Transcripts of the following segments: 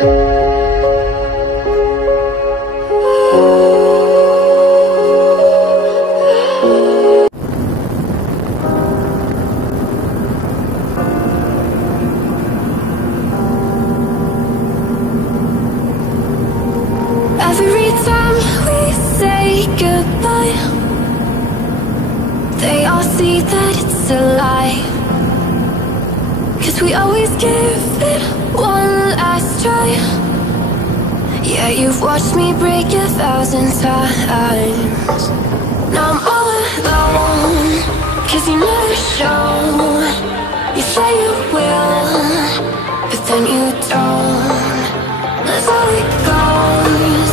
Every time we say goodbye, they all see that it's a lie. 'Cause we always give it one last try. Yeah, you've watched me break 1,000 times. Now I'm all alone, 'cause you never show. You say you will, but then you don't. That's how it goes.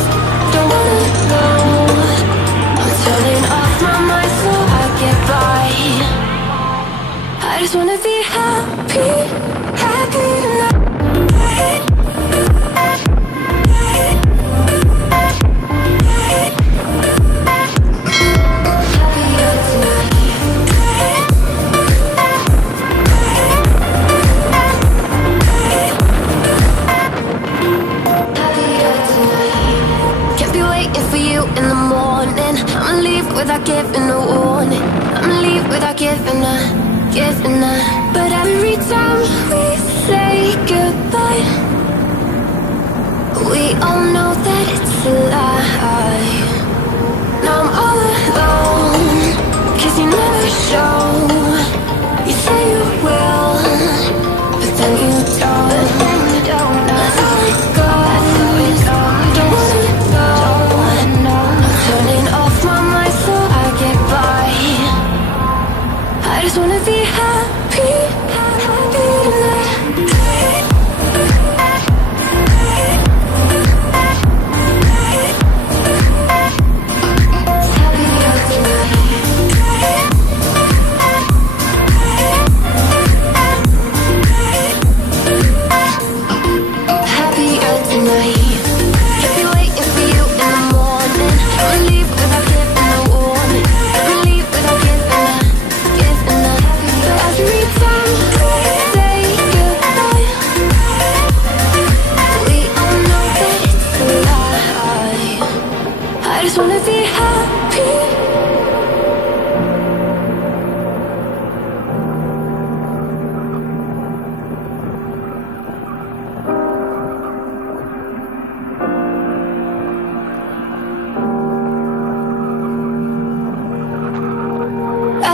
Don't wanna know. I'm turning off my mind so I get by. I just wanna be happy, happy tonight. Without giving a warning, I'ma leave without giving a. But every time we say goodbye, we all know that it's a lie. Now I'm all alone, 'cause you never show. You say you will, but then you don't. That's how it goes. Don't wanna know. I'm turning off my mind so I get by. I just wanna be happy, happy tonight.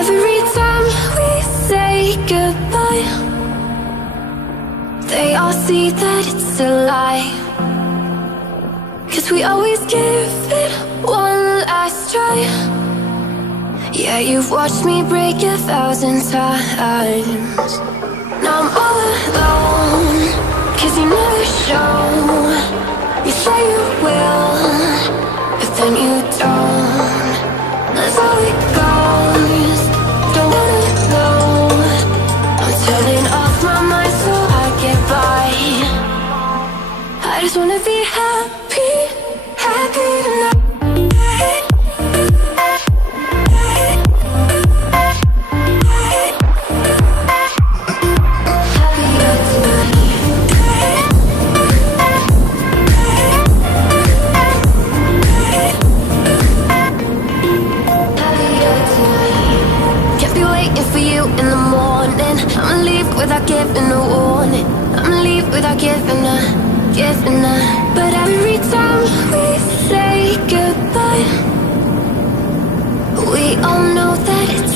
Every time we say goodbye, they all see that it's a lie. 'Cause we always give it one last try. Yeah, you've watched me break 1,000 times. Now I'm all alone, 'cause you never show. You say you will, but then you don't. That's how it goes. Don't wanna know. I'm turning off my mind so I get by. I just wanna be happy, happy tonight. Without giving a warning, I'ma leave without giving a. But every time we say goodbye, we all know that it's